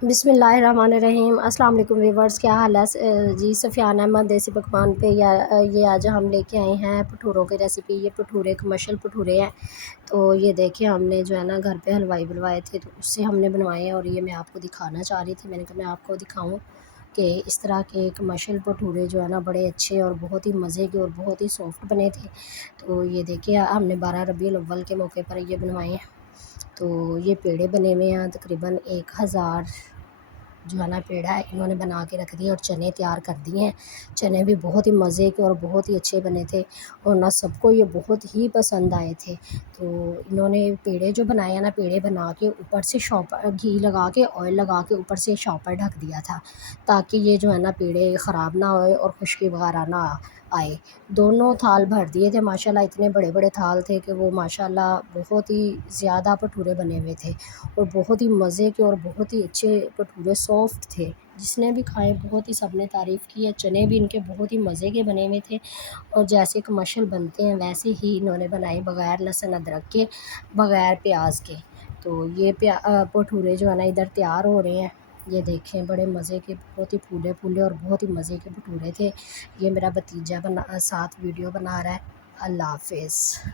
बिस्मिल्लाहिर्रहमानिर्रहीम। अस्सलाम वालेकुम व्यूवर्स, क्या हाल है? जी सफ़ियान अहमद देसी पकवान पे ये आज हम लेके आए हैं भटूरों की रेसिपी। ये भटूरे कमर्शियल भटूरे हैं। तो ये देखिए, हमने जो है ना घर पे हलवाई बुलवाए थे तो उससे हमने बनवाए हैं और ये मैं आपको दिखाना चाह रही थी। मैंने कहा मैं आपको दिखाऊं कि इस तरह के कमर्शियल भटूरे जो है ना बड़े अच्छे और बहुत ही मज़े के और बहुत ही सॉफ्ट बने थे। तो ये देखिए, हमने 12 रबीउल अव्वल के मौके पर ये बनवाए हैं। तो ये पेड़े बने हुए हैं, तकरीबन 1000 जो है ना पेड़ा है इन्होंने बना के रख दिए और चने तैयार कर दिए हैं। चने भी बहुत ही मज़े के और बहुत ही अच्छे बने थे और ना सबको ये बहुत ही पसंद आए थे। तो इन्होंने पेड़े जो बनाए हैं ना, पेड़े बना के ऊपर से शॉपर घी लगा के ऑयल लगा के ऊपर से शॉपर ढक दिया था, ताकि ये जो है ना पेड़े ख़राब ना होए और खुशकी वगैरह ना आए। दोनों थाल भर दिए थे माशाल्लाह, इतने बड़े बड़े थाल थे कि वो माशाल्लाह बहुत ही ज़्यादा भटूरे बने हुए थे और बहुत ही मज़े के और बहुत ही अच्छे भटूरे सॉफ्ट थे। जिसने भी खाए बहुत ही सब ने तारीफ़ की है। चने भी इनके बहुत ही मज़े के बने हुए थे और जैसे कमर्शियल बनते हैं वैसे ही इन्होंने बनाए, बग़ैर लहसुन अदरक के, बग़ैर प्याज के। तो ये भटूरे जो है ना इधर तैयार हो रहे हैं। ये देखें, बड़े मज़े के, बहुत ही फूले फूले और बहुत ही मज़े के भटूरे थे। ये मेरा भतीजा साथ वीडियो बना रहा है। अल्लाह हाफ़िज़।